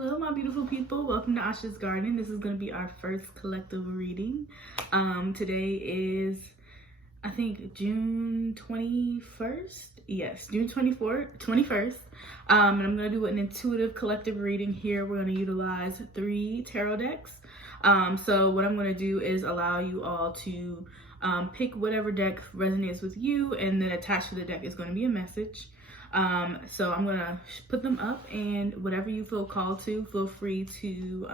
Hello, my beautiful people. Welcome to Asha's Garden. This is going to be our first collective reading. Today is, I think, June 21st. Yes, June 21st. And I'm going to do an intuitive collective reading here. We're going to utilize 3 tarot decks. So what I'm going to do is allow you all to pick whatever deck resonates with you, and then attached to the deck is going to be a message. So I'm gonna put them up, and whatever you feel called to, feel free to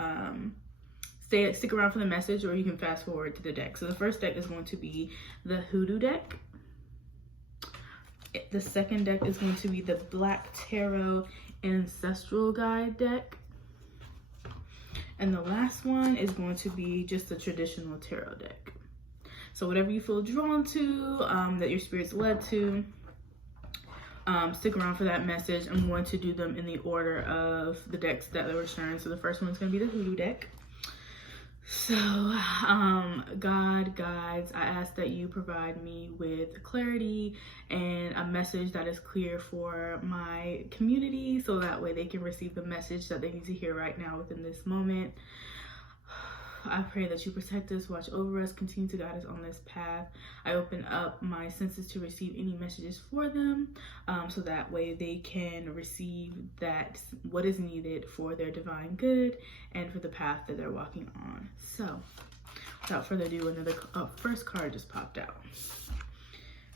stick around for the message, or you can fast forward to the deck. So the first deck is going to be the Hoodoo Deck. The second deck is going to be the Black Tarot Ancestral Guide Deck. And the last one is going to be just a traditional tarot deck. So whatever you feel drawn to, that your spirit's led to, stick around for that message. I'm going to do them in the order of the decks that they were sharing. So the first one's going to be the Hoodoo Deck. So, God, guides, I ask that you provide me with clarity and a message that is clear for my community, so that way they can receive the message that they need to hear right now within this moment. I pray that you protect us, watch over us, continue to guide us on this path. I open up my senses to receive any messages for them, so that way they can receive what is needed for their divine good and for the path that they're walking on. So, without further ado, another first card just popped out.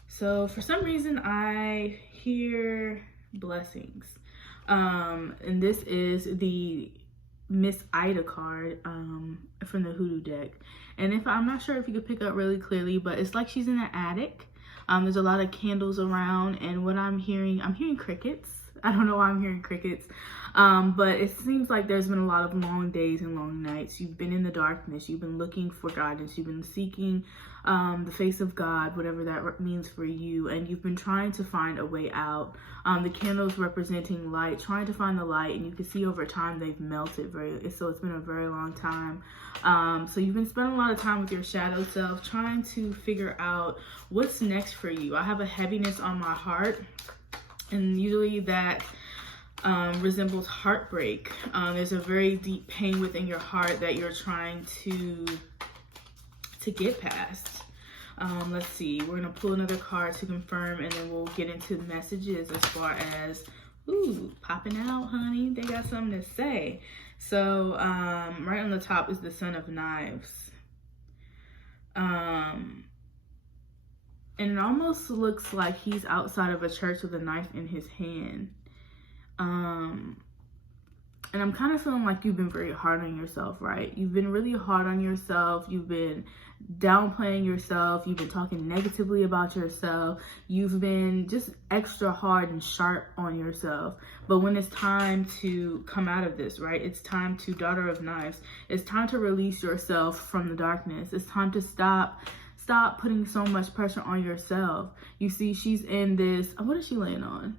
So, for some reason, I hear blessings. And this is the Miss Ida card from the Hoodoo Deck. And I'm not sure if you could pick up really clearly, but it's like she's in an attic. There's a lot of candles around, and what I'm hearing crickets. I don't know why I'm hearing crickets, but it seems like there's been a lot of long days and long nights. You've been in the darkness. You've been looking for guidance. You've been seeking the face of God, whatever that means for you, and you've been trying to find a way out. The candles representing light, trying to find the light, and you can see over time they've melted so it's been a very long time. So you've been spending a lot of time with your shadow self, trying to figure out what's next for you. I have a heaviness on my heart, and usually that resembles heartbreak. There's a very deep pain within your heart that you're trying to get past. Let's see, we're gonna pull another card to confirm, and then we'll get into messages as far as, ooh, popping out, honey. They got something to say. So right on the top is the Son of Knives. And it almost looks like he's outside of a church with a knife in his hand. And I'm kind of feeling like you've been very hard on yourself, right? You've been really hard on yourself. You've been downplaying yourself. You've been talking negatively about yourself. You've been just extra hard and sharp on yourself. But when it's time to come out of this, right? It's time to, Daughter of Knives, it's time to release yourself from the darkness. It's time to stop putting so much pressure on yourself. You see, she's in this, what is she laying on?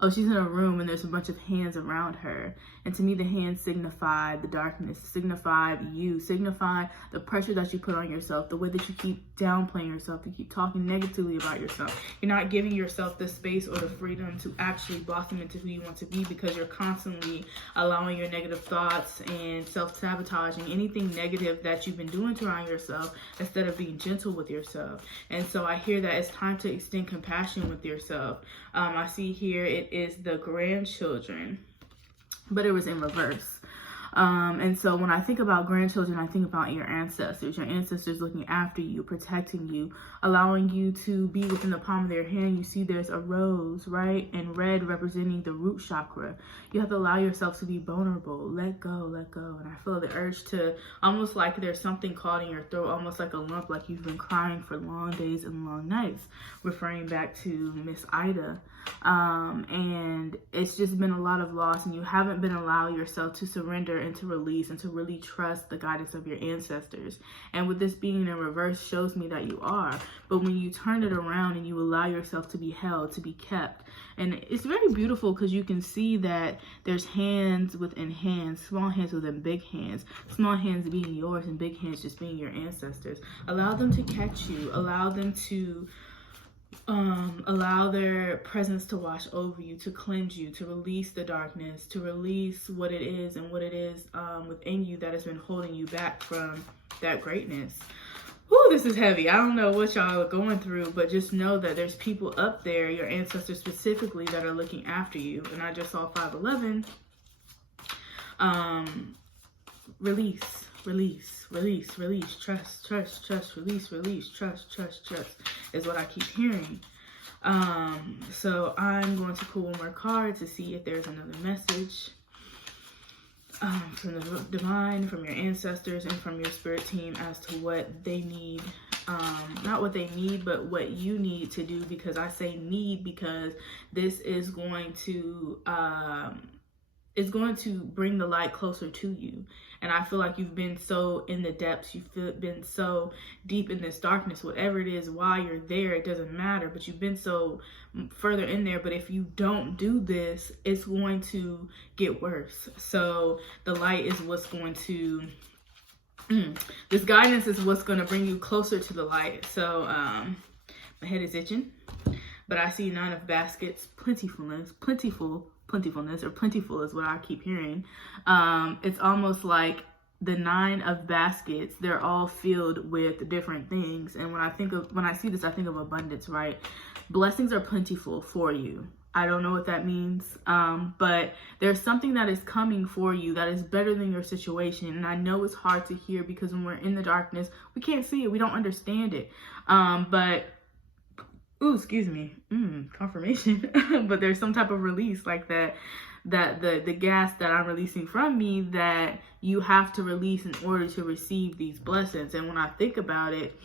Oh, she's in a room, and there's a bunch of hands around her. And to me, the hands signify the darkness, signify you, signify the pressure that you put on yourself, the way that you keep downplaying yourself, you keep talking negatively about yourself. You're not giving yourself the space or the freedom to actually blossom into who you want to be, because you're constantly allowing your negative thoughts and self-sabotaging anything negative that you've been doing around yourself, instead of being gentle with yourself. And so I hear that it's time to extend compassion with yourself. I see here it is the grandchildren, but it was in reverse. And so when I think about grandchildren, I think about your ancestors looking after you, protecting you, allowing you to be within the palm of their hand. You see there's a rose, right? And red representing the root chakra. You have to allow yourself to be vulnerable. Let go, let go. And I feel the urge to, almost like there's something caught in your throat, almost like a lump, like you've been crying for long days and long nights, referring back to Miss Ida. And it's just been a lot of loss, and you haven't been allowing yourself to surrender and to release and to really trust the guidance of your ancestors. And with this being in reverse shows me that you are. But when you turn it around and you allow yourself to be held, to be kept, and it's very beautiful, because you can see that there's hands within hands, small hands within big hands, small hands being yours and big hands just being your ancestors. Allow them to catch you, allow them to Allow their presence to wash over you, to cleanse you, to release the darkness, to release what it is and what it is within you that has been holding you back from that greatness. Whew, this is heavy. I don't know what y'all are going through, but just know that there's people up there, your ancestors specifically, that are looking after you. And I just saw 511. Release, release, release, release, trust, trust, trust, release, release, trust, trust, trust is what I keep hearing. So I'm going to pull one more card to see if there's another message from the divine, from your ancestors, and from your spirit team as to what they need. Not what they need, but what you need to do, because I say need because this is going to bring the light closer to you. And I feel like you've been so in the depths, you've been so deep in this darkness, whatever it is, while you're there, it doesn't matter, but you've been so further in there. But if you don't do this, it's going to get worse. So the light is what's going to, this guidance is what's going to bring you closer to the light. So my head is itching, but I see 9 of baskets, plentifulness is what I keep hearing. It's almost like the 9 of baskets, they're all filled with different things. And when I see this, I think of abundance, right? Blessings are plentiful for you. I don't know what that means, but there's something that is coming for you that is better than your situation. And I know it's hard to hear because when we're in the darkness, we can't see it. We don't understand it. Confirmation. But there's some type of release like that the gas that I'm releasing from me that you have to release in order to receive these blessings. And when I think about it,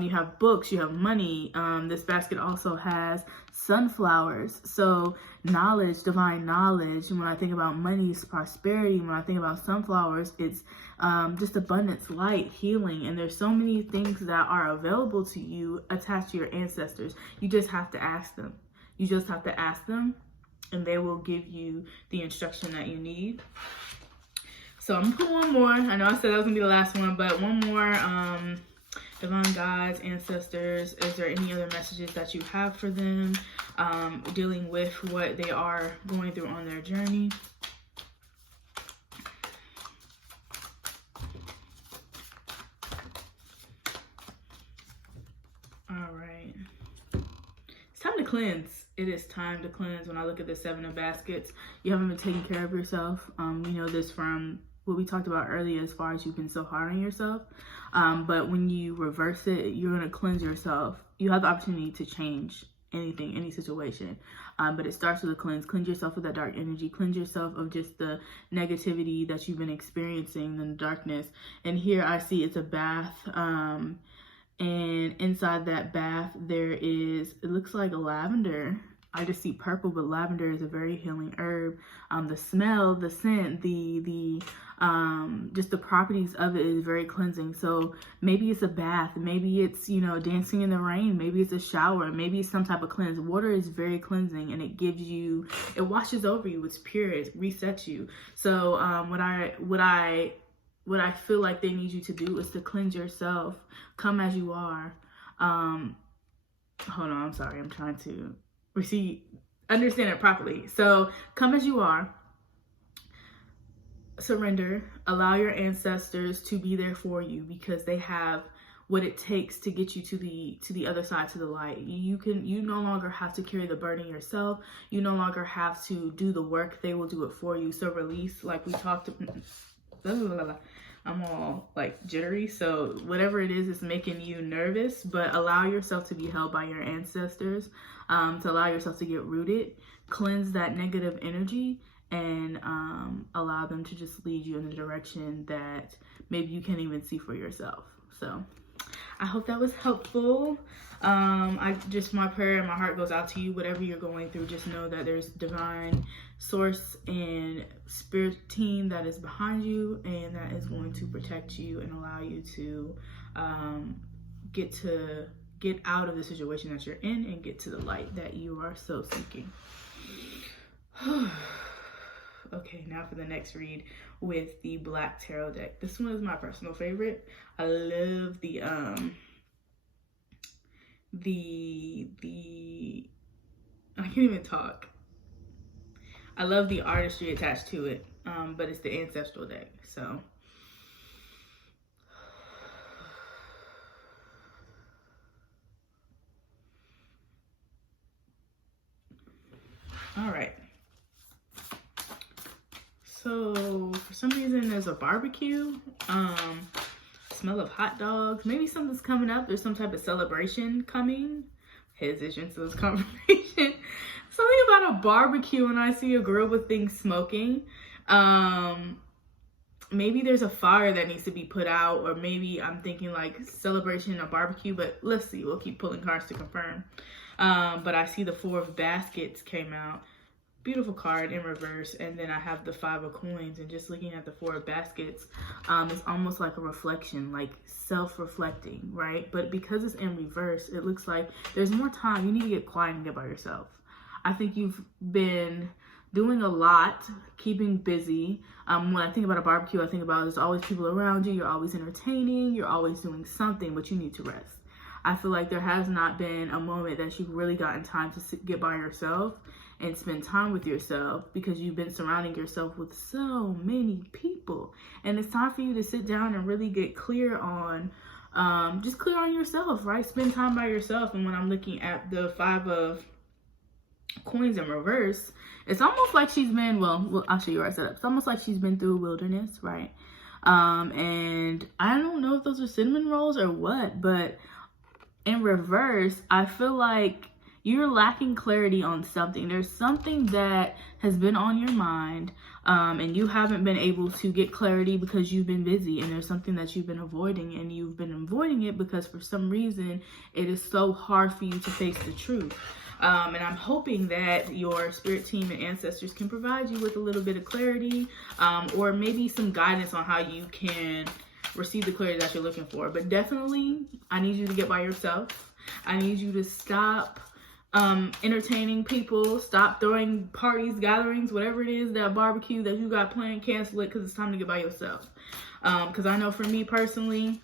you have books, you have money. This basket also has sunflowers. So knowledge, divine knowledge. And when I think about money, it's prosperity. When I think about sunflowers, it's just abundance, light, healing. And there's so many things that are available to you attached to your ancestors. You just have to ask them. You just have to ask them, and they will give you the instruction that you need. So I'm gonna put one more. I know I said that was gonna be the last one, but one more. Divine guides, ancestors, is there any other messages that you have for them dealing with what they are going through on their journey? All right. It's time to cleanse. It is time to cleanse. When I look at the 7 of baskets, you haven't been taking care of yourself. We know this from what we talked about earlier as far as you've been so hard on yourself. But when you reverse it, you're going to cleanse yourself. You have the opportunity to change anything, any situation. But it starts with a cleanse. Cleanse yourself of that dark energy. Cleanse yourself of just the negativity that you've been experiencing in the darkness. And here I see it's a bath. And inside that bath, there is, it looks like a lavender. I just see purple, but lavender is a very healing herb. The smell, the scent, just the properties of it is very cleansing. So maybe it's a bath, maybe it's, dancing in the rain, maybe it's a shower, maybe it's some type of cleanse. Water is very cleansing, and it gives you, it washes over you. It's pure, it resets you. So what I feel like they need you to do is to cleanse yourself. Come as you are. Hold on, I'm sorry. I'm trying to understand it properly. So come as you are. Surrender. Allow your ancestors to be there for you because they have what it takes to get you to the other side, to the light. You no longer have to carry the burden yourself. You no longer have to do the work. They will do it for you. So release, like we talked about. I'm all like jittery, so whatever it is making you nervous, but allow yourself to be held by your ancestors, to allow yourself to get rooted, cleanse that negative energy, and allow them to just lead you in the direction that maybe you can't even see for yourself. So I hope that was helpful. My prayer and my heart goes out to you. Whatever you're going through, just know that there's divine source and spirit team that is behind you and that is going to protect you and allow you to get out of the situation that you're in and get to the light that you are so seeking. Okay, now for the next read with the Black Tarot deck. This one is my personal favorite. I love I can't even talk. I love the artistry attached to it, but it's the Ancestral deck. So all right. So for some reason there's a barbecue, smell of hot dogs. Maybe something's coming up. There's some type of celebration coming. Hesitation to this confirmation. Something about a barbecue when I see a grill with things smoking. Maybe there's a fire that needs to be put out, or maybe I'm thinking like celebration or barbecue, but let's see. We'll keep pulling cards to confirm. But I see the 4 of baskets came out. Beautiful card in reverse, and then I have the 5 of coins, and just looking at the 4 of baskets, it's almost like a reflection, like self-reflecting, right? But because it's in reverse, it looks like there's more time. You need to get quiet and get by yourself. I think you've been doing a lot, keeping busy. When I think about a barbecue, I think about there's always people around you, you're always entertaining, you're always doing something, but you need to rest. I feel like there has not been a moment that you've really gotten time to get by yourself and spend time with yourself, because you've been surrounding yourself with so many people. And it's time for you to sit down and really get clear on, just clear on yourself, right? Spend time by yourself. And when I'm looking at the 5 of coins in reverse, it's almost like she's been, well, I'll show you where I set up. It's almost like she's been through a wilderness, right? And I don't know if those are cinnamon rolls or what, but in reverse, I feel like you're lacking clarity on something. There's something that has been on your mind, and you haven't been able to get clarity because you've been busy, and there's something that you've been avoiding, and you've been avoiding it because for some reason it is so hard for you to face the truth. And I'm hoping that your spirit team and ancestors can provide you with a little bit of clarity, or maybe some guidance on how you can receive the clarity that you're looking for. But definitely, I need you to get by yourself. I need you to stop entertaining people, stop throwing parties, gatherings, whatever it is, that barbecue that you got planned, cancel it, because it's time to get by yourself. Because I know for me personally,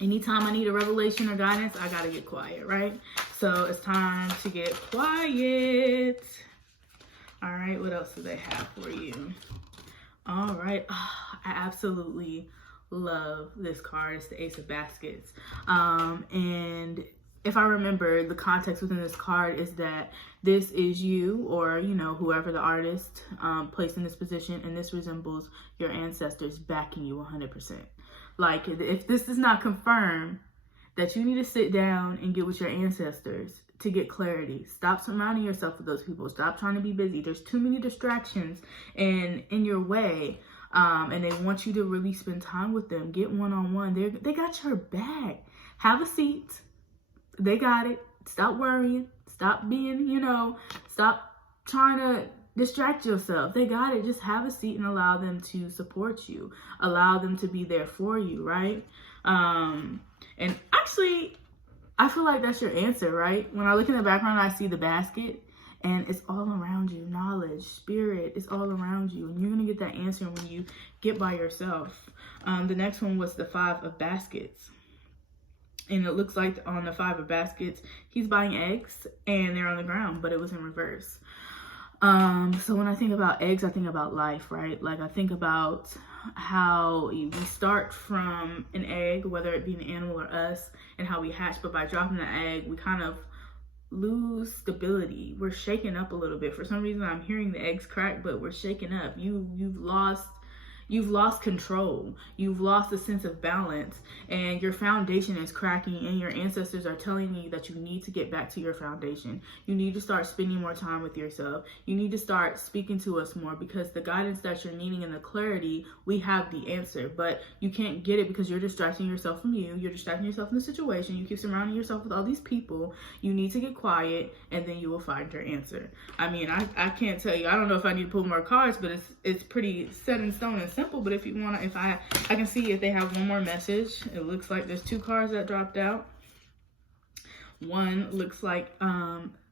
anytime I need a revelation or guidance, I gotta get quiet, right? So it's time to get quiet. All right, what else do they have for you? All right, I absolutely love this card. It's the Ace of Baskets. And if I remember, the context within this card is that this is you, or, you know, whoever the artist placed in this position, and this resembles your ancestors backing you 100%. Like, if this does not confirm that you need to sit down and get with your ancestors to get clarity, stop surrounding yourself with those people. Stop trying to be busy. There's too many distractions in your way. And they want you to really spend time with them. Get one-on-one. They got your back. Have a seat. They got it. Stop worrying. Stop being, stop trying to distract yourself. They got it. Just have a seat and allow them to support you. Allow them to be there for you, right? And actually, I feel like that's your answer, right? When I look in the background, I see the basket, and it's all around you. Knowledge, spirit, it's all around you. And you're going to get that answer when you get by yourself. The next one was the 5 of baskets. And it looks like on the 5 of baskets, he's buying eggs and they're on the ground, but it was in reverse. So when I think about eggs, I think about life, right? Like, I think about how we start from an egg, whether it be an animal or us, and how we hatch. But by dropping the egg, we kind of lose stability. We're shaken up a little bit. For some reason, I'm hearing the eggs crack, but we're shaken up. You've lost control. You've lost a sense of balance, and your foundation is cracking, and your ancestors are telling you that you need to get back to your foundation. You need to start spending more time with yourself. You need to start speaking to us more, because the guidance that you're needing and the clarity, we have the answer, but you can't get it because you're distracting yourself from you. You're distracting yourself from the situation. You keep surrounding yourself with all these people. You need to get quiet, and then you will find your answer. I mean, I can't tell you. I don't know if I need to pull more cards, but it's pretty set in stone and simple. But if you want to, I can see if they have one more message. It looks like there's 2 cards that dropped out. One looks like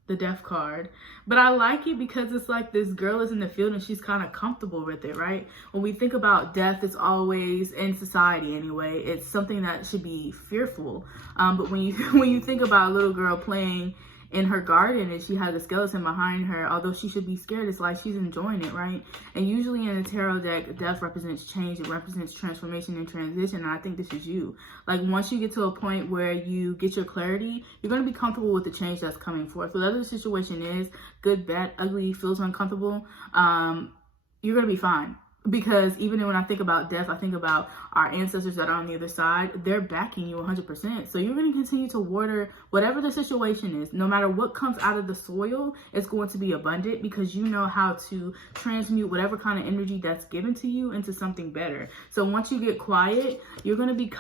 the death card. But I like it because it's like this girl is in the field and she's kind of comfortable with it, right? When we think about death, it's always, in society anyway, it's something that should be fearful. But when you think about a little girl playing in her garden and she has a skeleton behind her, although she should be scared, it's like she's enjoying it, right? And usually in a tarot deck, death represents change, it represents transformation and transition, and I think this is you. Like, once you get to a point where you get your clarity, you're going to be comfortable with the change that's coming forth. Whatever the situation is, good, bad, ugly, feels uncomfortable, you're going to be fine. Because even when I think about death, I think about our ancestors that are on the other side. They're backing you 100%. So you're going to continue to water whatever the situation is. No matter what comes out of the soil, it's going to be abundant because you know how to transmute whatever kind of energy that's given to you into something better. So once you get quiet, you're going to you're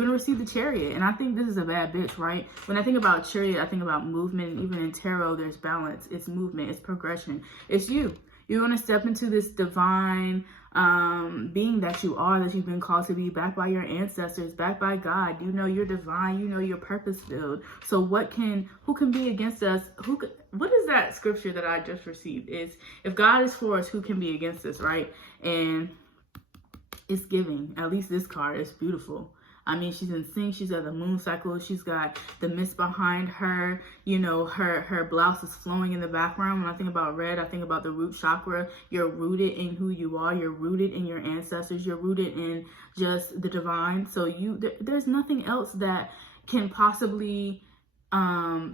going to receive the Chariot. And I think this is a bad bitch, right? When I think about Chariot, I think about movement. And even in tarot, there's balance. It's movement. It's progression. It's you. You're going to step into this divine being that you are, that you've been called to be, backed by your ancestors, backed by God. You know you're divine. You know you're purpose-filled. So who can be against us? What is that scripture that I just received? Is if God is for us, who can be against us, right? And it's giving. At least this card is beautiful. I mean, she's in sync. She's got the moon cycle. She's got the mist behind her. You know, her blouse is flowing in the background. When I think about red, I think about the root chakra. You're rooted in who you are. You're rooted in your ancestors. You're rooted in just the divine. So there's nothing else that can possibly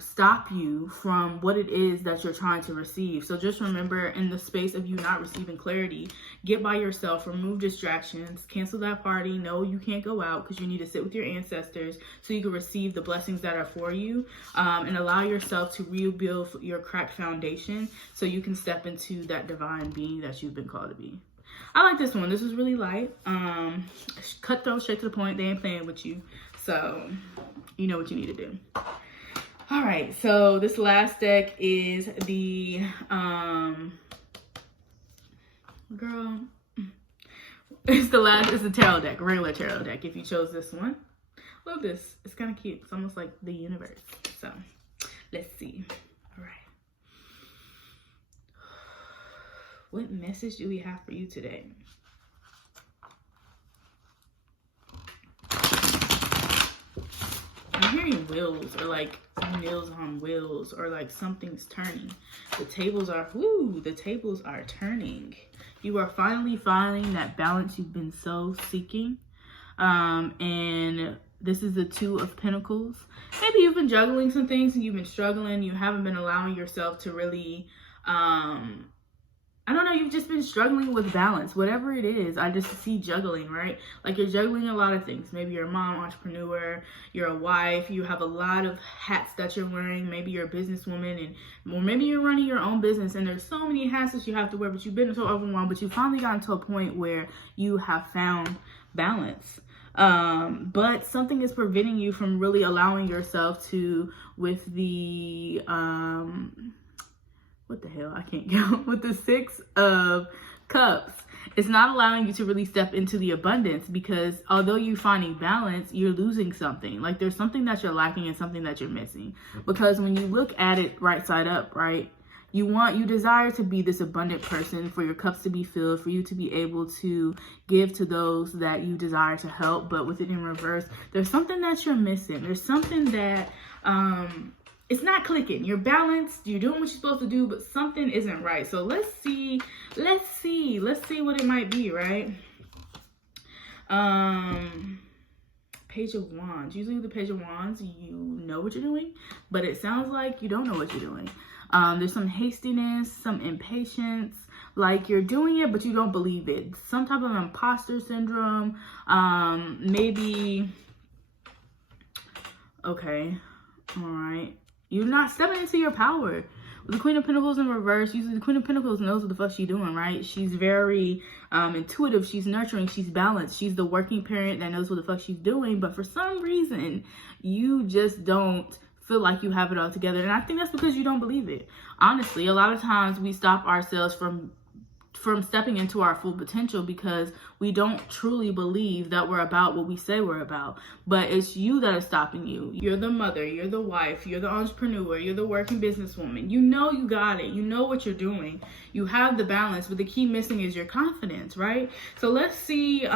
stop you from what it is that you're trying to receive. So just remember, in the space of you not receiving clarity, get by yourself, remove distractions, cancel that party. No, you can't go out because you need to sit with your ancestors so you can receive the blessings that are for you, and allow yourself to rebuild your cracked foundation so you can step into that divine being that you've been called to be. I like this one. This was really light. Cutthroat, straight to the point. They ain't playing with you. So you know what you need to do. All right, so this last deck is the, it's the tarot deck, regular tarot deck, if you chose this one. Love this. It's kind of cute. It's almost like the universe. So, let's see. All right. What message do we have for you today? I'm hearing wheels, or like wheels on wheels, or like something's turning. The tables are turning. You are finally finding that balance you've been so seeking. And this is the Two of Pentacles. Maybe you've been juggling some things and you've been struggling. You haven't been allowing yourself to really, I don't know, you've just been struggling with balance. Whatever it is, I just see juggling, right? Like you're juggling a lot of things. Maybe you're a mom, entrepreneur, you're a wife, you have a lot of hats that you're wearing. Maybe you're a businesswoman, or maybe you're running your own business and there's so many hats that you have to wear, but you've been so overwhelmed, but you finally gotten to a point where you have found balance. But something is preventing you from really allowing yourself to, with the, what the hell? I can't go. With the Six of Cups, it's not allowing you to really step into the abundance, because although you're finding balance, you're losing something. Like there's something that you're lacking and something that you're missing. Because when you look at it right side up, right, you desire to be this abundant person, for your cups to be filled, for you to be able to give to those that you desire to help. But with it in reverse, there's something that you're missing. There's something that, it's not clicking. You're balanced. You're doing what you're supposed to do, but something isn't right. So let's see what it might be, right? Page of Wands. Usually with the Page of Wands, you know what you're doing, but it sounds like you don't know what you're doing. There's some hastiness, some impatience, like you're doing it, but you don't believe it. Some type of imposter syndrome. Maybe, okay, all right. You're not stepping into your power. With the Queen of Pentacles in reverse, usually the Queen of Pentacles knows what the fuck she's doing, right? She's very intuitive. She's nurturing. She's balanced. She's the working parent that knows what the fuck she's doing. But for some reason, you just don't feel like you have it all together. And I think that's because you don't believe it. Honestly, a lot of times we stop ourselves from from stepping into our full potential, because we don't truly believe that we're about what we say we're about. But it's you that is stopping you. You're the mother, you're the wife, you're the entrepreneur, you're the working businesswoman. You know you got it. You know what you're doing. You have the balance, but the key missing is your confidence, right? So let's see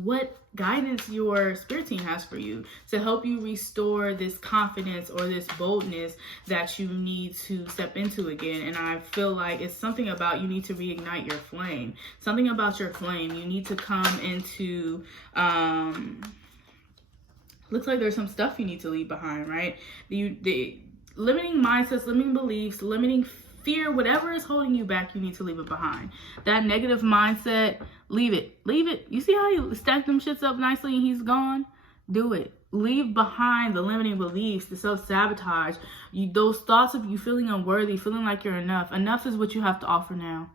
what guidance your spirit team has for you to help you restore this confidence or this boldness that you need to step into again. And I feel like it's something about you need to reignite your flame. Something about your flame. You need to come into looks like there's some stuff you need to leave behind, right? The limiting mindsets, limiting beliefs, limiting fear, whatever is holding you back, you need to leave it behind. That negative mindset, leave it. Leave it. You see how he stacked them shits up nicely and he's gone? Do it. Leave behind the limiting beliefs, the self-sabotage, those thoughts of you feeling unworthy, feeling like you're enough. Enough is what you have to offer now.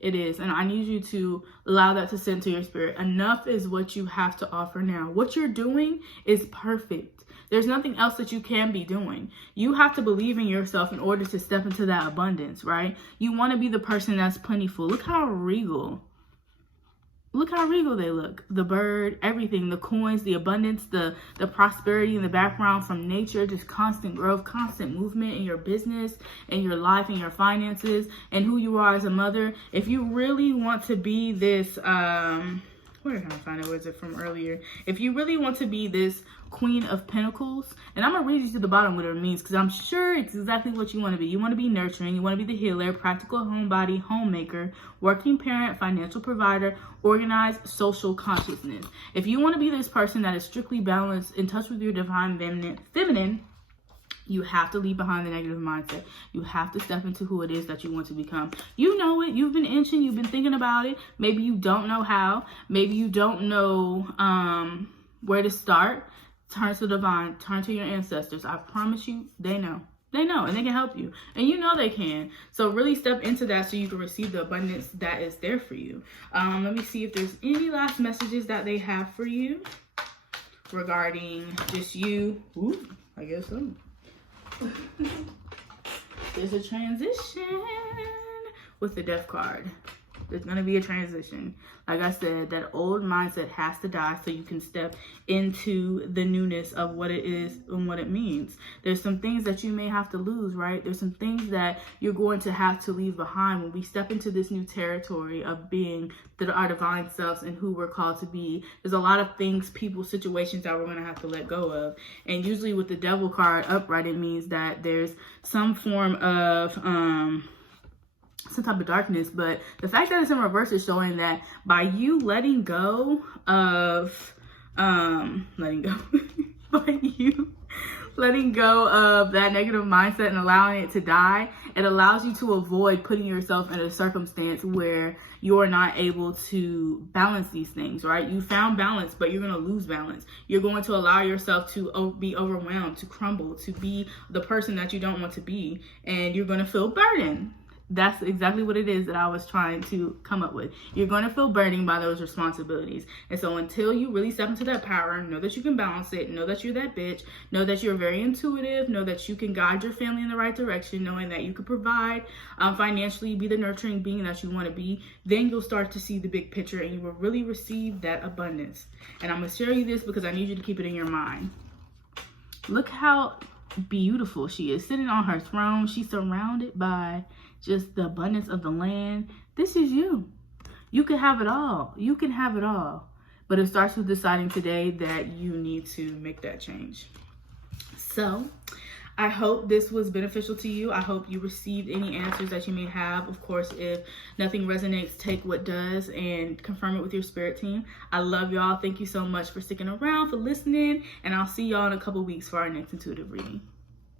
It is. And I need you to allow that to sit into your spirit. Enough is what you have to offer now. What you're doing is perfect. There's nothing else that you can be doing. You have to believe in yourself in order to step into that abundance, right? You want to be the person that's plentiful. Look how regal. Look how regal they look. The bird, everything, the coins, the abundance, the prosperity in the background from nature, just constant growth, constant movement in your business, in your life, in your finances, and who you are as a mother. If you really want to be this, where can I find it? Where is it from earlier? If you really want to be this Queen of Pentacles, and I'm going to read you to the bottom what it means, because I'm sure it's exactly what you want to be. You want to be nurturing. You want to be the healer, practical homebody, homemaker, working parent, financial provider, organized, social consciousness. If you want to be this person that is strictly balanced, in touch with your divine feminine, you have to leave behind the negative mindset. You have to step into who it is that you want to become. You know it. You've been inching. You've been thinking about it. Maybe you don't know how. Maybe you don't know where to start. Turn to the divine. Turn to your ancestors. I promise you, they know. They know, and they can help you. And you know they can. So really step into that so you can receive the abundance that is there for you. Let me see if there's any last messages that they have for you regarding just you. Ooh, I guess so. There's a transition with the Death card. There's going to be a transition. Like I said, that old mindset has to die so you can step into the newness of what it is and what it means. There's some things that you may have to lose, right? There's some things that you're going to have to leave behind when we step into this new territory of being our divine selves and who we're called to be. There's a lot of things, people, situations that we're going to have to let go of. And usually with the Devil card upright, it means that there's some form of some type of darkness, but the fact that it's in reverse is showing that by you letting go of by you letting go of that negative mindset and allowing it to die, it allows you to avoid putting yourself in a circumstance where you're not able to balance these things, right? You found balance, but you're going to lose balance. You're going to allow yourself to be overwhelmed, to crumble, to be the person that you don't want to be, and you're going to feel burdened. That's exactly what it is that I was trying to come up with. You're going to feel burdened by those responsibilities. And so until you really step into that power, know that you can balance it, know that you're that bitch, know that you're very intuitive, know that you can guide your family in the right direction, knowing that you can provide financially, be the nurturing being that you want to be, then you'll start to see the big picture and you will really receive that abundance. And I'm going to share you this because I need you to keep it in your mind. Look how beautiful she is sitting on her throne. She's surrounded by just the abundance of the land. This is you. You can have it all. You can have it all. But it starts with deciding today that you need to make that change. So I hope this was beneficial to you. I hope you received any answers that you may have. Of course, if nothing resonates, take what does and confirm it with your spirit team. I love y'all. Thank you so much for sticking around, for listening, and I'll see y'all in a couple weeks for our next intuitive reading.